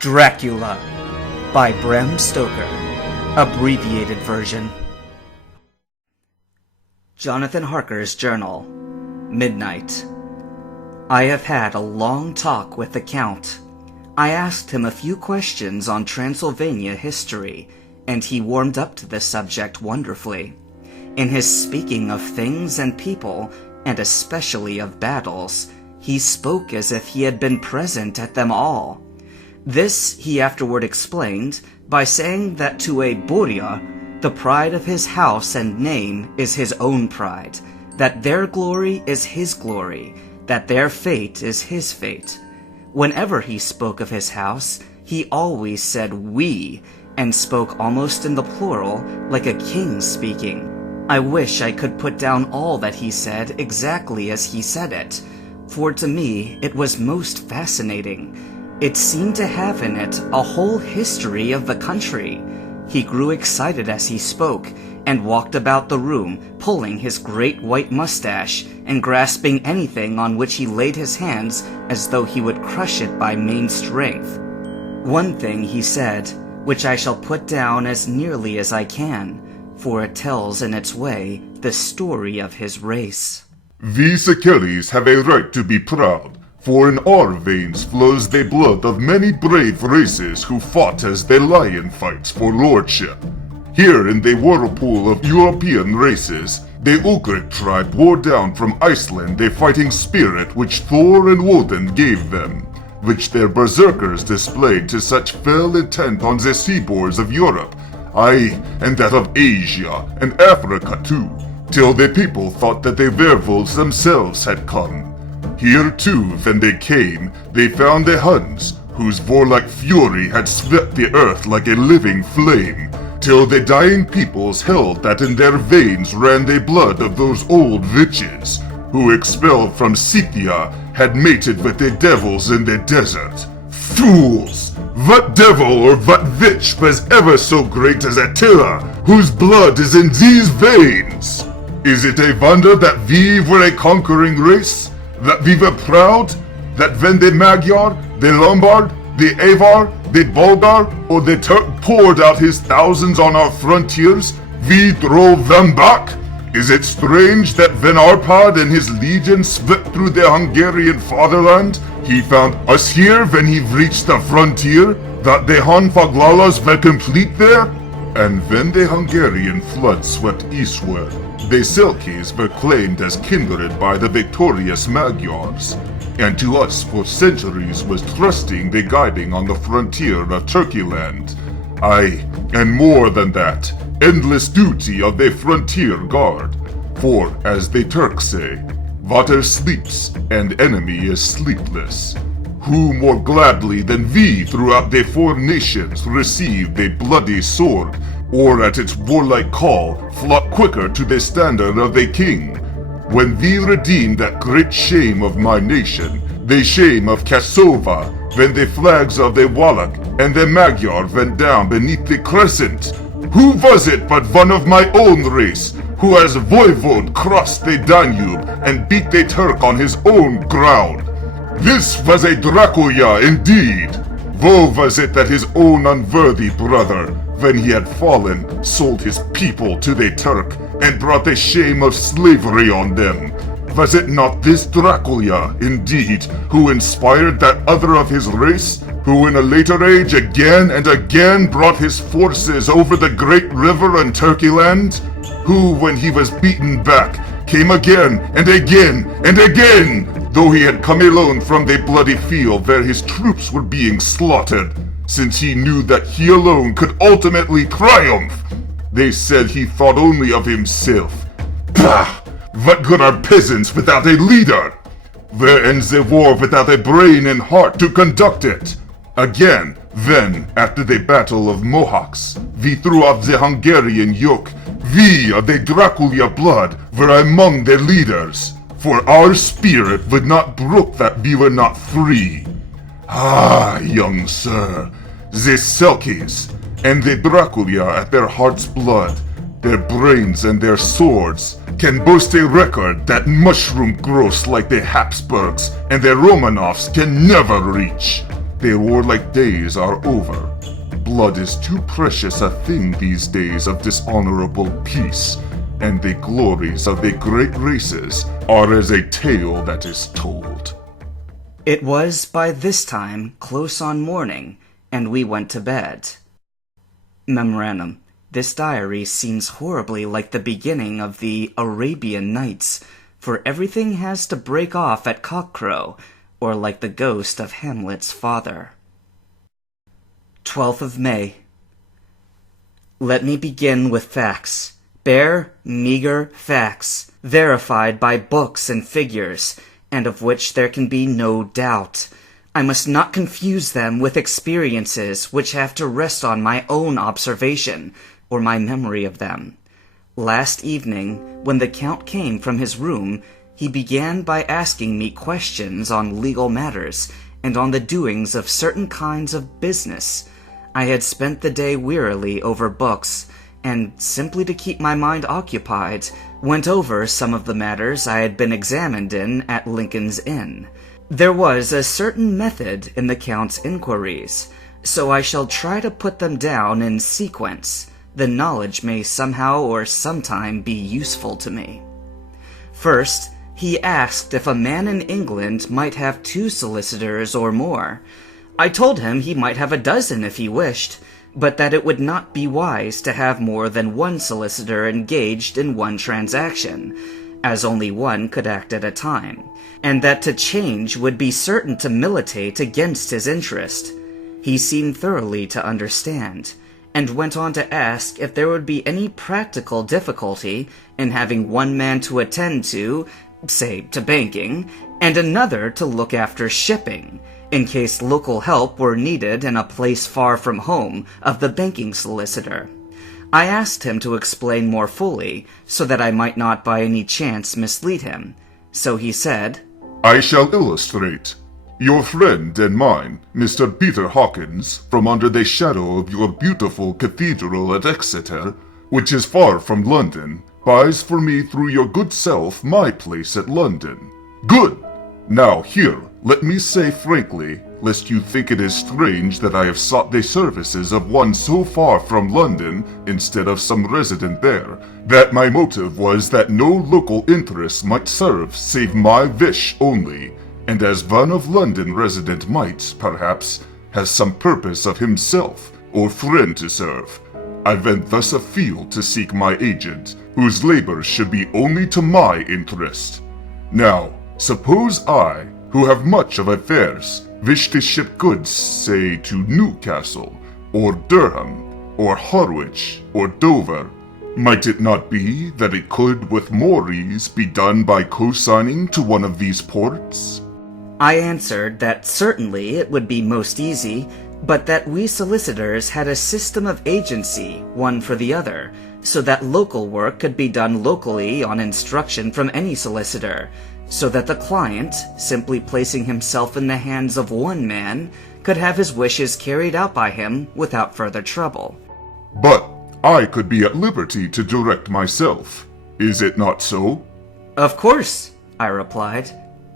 Dracula by Bram Stoker. Abbreviated version. Jonathan Harker's journal. Midnight. I have had a long talk with the Count. I asked him a few questions on Transylvania history, and he warmed up to the subject wonderfully. In his speaking of things and people, and especially of battles, he spoke as if he had been present at them all. This he afterward explained by saying that to a Borya, the pride of his house and name is his own pride, that their glory is his glory, that their fate is his fate. Whenever he spoke of his house, he always said we, and spoke almost in the plural, like a king speaking. I wish I could put down all that he said exactly as he said it, for to me it was most fascinating. It seemed to have in it a whole history of the country. He grew excited as he spoke, and walked about the room, pulling his great white mustache, and grasping anything on which he laid his hands as though he would crush it by main strength. One thing he said, which I shall put down as nearly as I can, for it tells in its way the story of his race. We Sekeris have a right to be proud. For in our veins flows the blood of many brave races who fought as the lion fights for lordship. Here in the whirlpool of European races, the Ugric tribe wore down from Iceland the fighting spirit which Thor and Woden gave them, which their berserkers displayed to such fell intent on the seaboards of Europe, aye, and that of Asia and Africa too, till the people thought that the werewolves themselves had come. Here too, when they came, they found the Huns, whose warlike fury had swept the earth like a living flame, till the dying peoples held that in their veins ran the blood of those old witches, who expelled from Scythia had mated with the devils in the desert. Fools! What devil or what witch was ever so great as Attila, whose blood is in these veins? Is it a wonder that we were a conquering race? That we were proud? That when the Magyar, the Lombard, the Avar, the Bulgar, or the Turk poured out his thousands on our frontiers, we drove them back? Is it strange that when Arpad and his legion swept through the Hungarian fatherland, he found us here when he reached the frontier, that the Han Faglalas were complete there? And when the Hungarian flood swept eastward, the Selkis were claimed as kindred by the victorious Magyars, and to us for centuries was trusting the guiding on the frontier of Turkeyland. Aye, and more than that, endless duty of the frontier guard. For, as the Turks say, water sleeps and enemy is sleepless. Who more gladly than we throughout the four nations received the bloody sword, or at its warlike call flock quicker to the standard of the king? When we redeemed that great shame of my nation, the shame of Kasova, when the flags of the Wallach and the Magyar went down beneath the crescent, who was it but one of my own race, who as voivode crossed the Danube and beat the Turk on his own ground? This was a Dracula indeed! Woe was it that his own unworthy brother, when he had fallen, sold his people to the Turk, and brought the shame of slavery on them. Was it not this Dracula, indeed, who inspired that other of his race, who in a later age again and again brought his forces over the great river in Turkeyland? Who, when he was beaten back, came again and again and again, though he had come alone from the bloody field where his troops were being slaughtered, since he knew that he alone could ultimately triumph. They said he thought only of himself. Bah! What good are peasants without a leader? Where ends the war without a brain and heart to conduct it? Again, then, after the Battle of Mohacs, we threw off the Hungarian yoke. We of the Dracula blood were among the leaders, for our spirit would not brook that we were not free. Ah, young sir, the Selkis, and the Dracula at their heart's blood, their brains and their swords, can boast a record that mushroom growths like the Habsburgs and the Romanovs can never reach. Their warlike days are over. Blood is too precious a thing these days of dishonorable peace, and the glories of the great races are as a tale that is told. It was by this time close on morning, and we went to bed. Memorandum. This diary seems horribly like the beginning of the Arabian Nights, for everything has to break off at cockcrow, or like the ghost of Hamlet's father. 12th of May. Let me begin with facts. Bare, meager facts, verified by books and figures, and of which there can be no doubt. I must not confuse them with experiences which have to rest on my own observation, or my memory of them. Last evening, when the Count came from his room, he began by asking me questions on legal matters, and on the doings of certain kinds of business. I had spent the day wearily over books, and simply to keep my mind occupied, went over some of the matters I had been examined in at Lincoln's Inn. There was a certain method in the Count's inquiries, so I shall try to put them down in sequence. The knowledge may somehow or sometime be useful to me. First, he asked if a man in England might have 2 solicitors or more. I told him he might have a dozen if he wished, but that it would not be wise to have more than 1 solicitor engaged in one transaction, as only one could act at a time, and that to change would be certain to militate against his interest. He seemed thoroughly to understand, and went on to ask if there would be any practical difficulty in having one man to attend to, say, to banking, and another to look after shipping, in case local help were needed in a place far from home of the banking solicitor. I asked him to explain more fully, so that I might not by any chance mislead him. So he said, I shall illustrate. Your friend and mine, Mr. Peter Hawkins, from under the shadow of your beautiful cathedral at Exeter, which is far from London, buys for me through your good self my place at London. Good! Now here, let me say frankly, lest you think it is strange that I have sought the services of one so far from London instead of some resident there, that my motive was that no local interest might serve save my wish only, and as one of London resident might, perhaps, has some purpose of himself or friend to serve, I went thus afield to seek my agent, whose labors should be only to my interest. Now, suppose I, who have much of affairs, wish to ship goods, say, to Newcastle, or Durham, or Harwich, or Dover, might it not be that it could with more ease be done by co-signing to one of these ports? I answered that certainly it would be most easy, but that we solicitors had a system of agency, one for the other, so that local work could be done locally on instruction from any solicitor, so that the client, simply placing himself in the hands of one man, could have his wishes carried out by him without further trouble. But I could be at liberty to direct myself. Is it not so? Of course, I replied,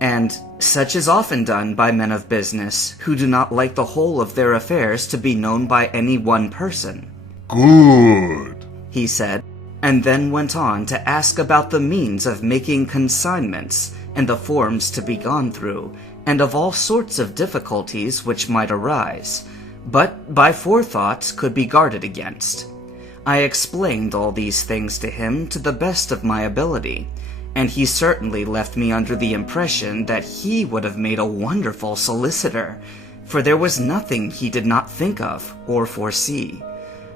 and such is often done by men of business who do not like the whole of their affairs to be known by any one person. Good, he said, and then went on to ask about the means of making consignments and the forms to be gone through, and of all sorts of difficulties which might arise, but by forethought could be guarded against. I explained all these things to him to the best of my ability, and he certainly left me under the impression that he would have made a wonderful solicitor, for there was nothing he did not think of or foresee.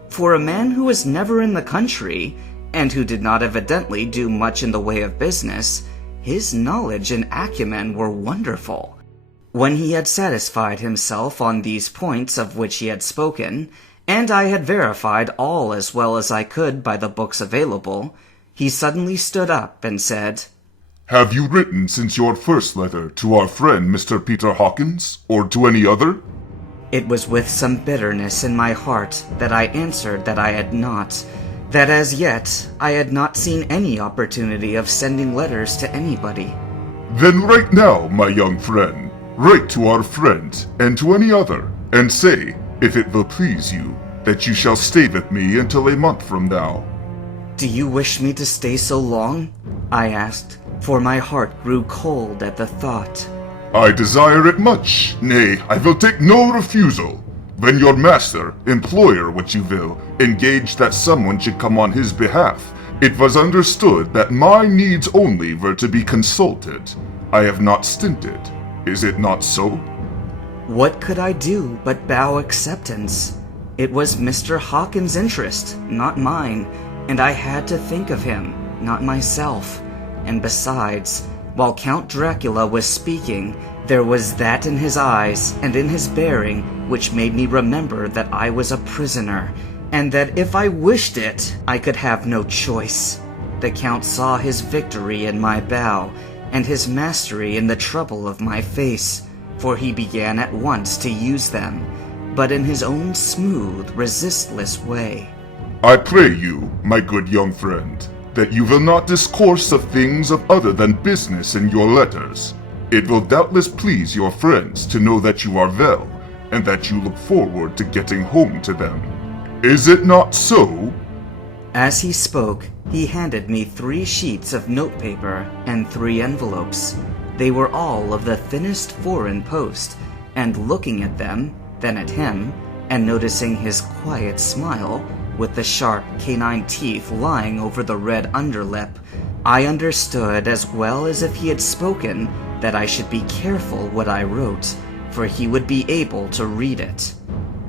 For a man who was never in the country, and who did not evidently do much in the way of business, his knowledge and acumen were wonderful. When he had satisfied himself on these points of which he had spoken, and I had verified all as well as I could by the books available, he suddenly stood up and said, Have you written since your first letter to our friend Mr. Peter Hawkins, or to any other? It was with some bitterness in my heart that I answered that I had not, that as yet I had not seen any opportunity of sending letters to anybody. Then right now, my young friend, Write to our friend, and to any other, and say, if it will please you, that you shall stay with me until a month from now." "Do you wish me to stay so long?" I asked, for my heart grew cold at the thought. "I desire it much. Nay, I will take no refusal. When your master, employer, what you will, engaged that someone should come on his behalf, it was understood that my needs only were to be consulted. I have not stinted. Is it not so?" What could I do but bow acceptance? It was Mr. Hawkins' interest, not mine, and I had to think of him, not myself. And besides, while Count Dracula was speaking, there was that in his eyes and in his bearing which made me remember that I was a prisoner, and that if I wished it, I could have no choice. The Count saw his victory in my bow, and his mastery in the trouble of my face, for he began at once to use them, but in his own smooth, resistless way. "I pray you, my good young friend, that you will not discourse of things of other than business in your letters. It will doubtless please your friends to know that you are well, and that you look forward to getting home to them. Is it not so?" As he spoke, he handed me 3 sheets of notepaper and 3 envelopes. They were all of the thinnest foreign post, and looking at them, then at him, and noticing his quiet smile, with the sharp canine teeth lying over the red underlip, I understood as well as if he had spoken that I should be careful what I wrote, for he would be able to read it.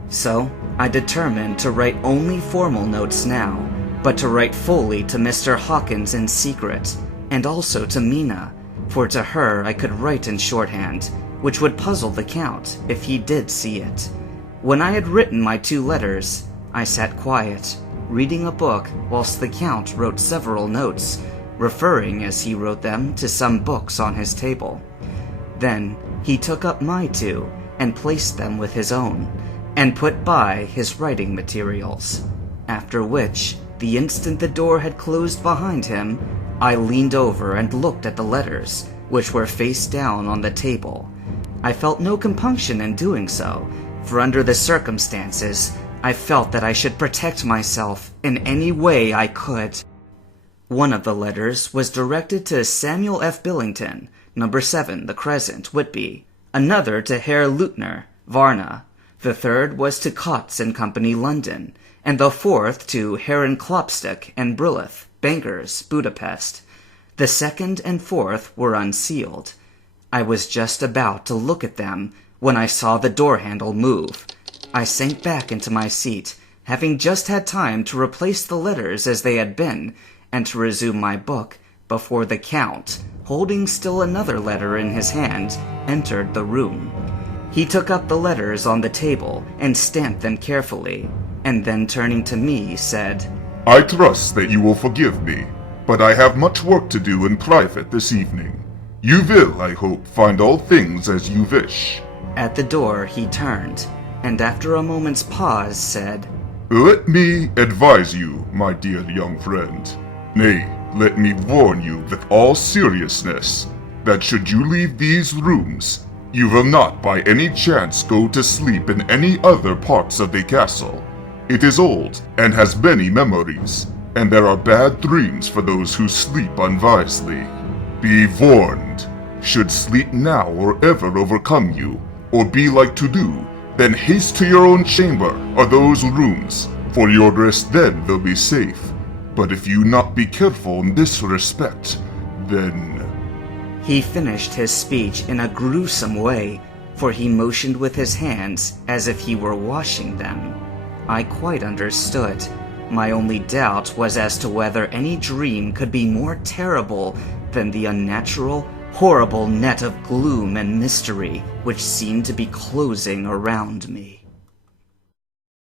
So I determined to write only formal notes now, but to write fully to Mr. Hawkins in secret, and also to Mina, for to her I could write in shorthand, which would puzzle the Count if he did see it. When I had written my 2 letters, I sat quiet, reading a book whilst the Count wrote several notes, referring as he wrote them to some books on his table. Then he took up my 2 and placed them with his own, and put by his writing materials, after which, the instant the door had closed behind him, I leaned over and looked at the letters, which were face down on the table. I felt no compunction in doing so, for under the circumstances, I felt that I should protect myself in any way I could. One of the letters was directed to Samuel F. Billington, number 7, The Crescent, Whitby. Another to Herr Leutner, Varna. The third was to Kotz and Company, London, and the fourth to Herren Klopstock and Brileth, bankers, Budapest. The second and fourth were unsealed. I was just about to look at them when I saw the door handle move. I sank back into my seat, having just had time to replace the letters as they had been, and to resume my book, before the Count, holding still another letter in his hand, entered the room. He took up the letters on the table and stamped them carefully, and then turning to me, said, "I trust that you will forgive me, but I have much work to do in private this evening. You will, I hope, find all things as you wish." At the door he turned, and after a moment's pause said, "Let me advise you, my dear young friend, nay, let me warn you with all seriousness, that should you leave these rooms, you will not by any chance go to sleep in any other parts of the castle. It is old and has many memories, and there are bad dreams for those who sleep unwisely. Be warned. Should sleep now or ever overcome you, or be like to do, then haste to your own chamber or those rooms, for your rest then will be safe. But if you not be careful in this respect, then..." He finished his speech in a gruesome way, for he motioned with his hands as if he were washing them. I quite understood. My only doubt was as to whether any dream could be more terrible than the unnatural, horrible net of gloom and mystery which seemed to be closing around me.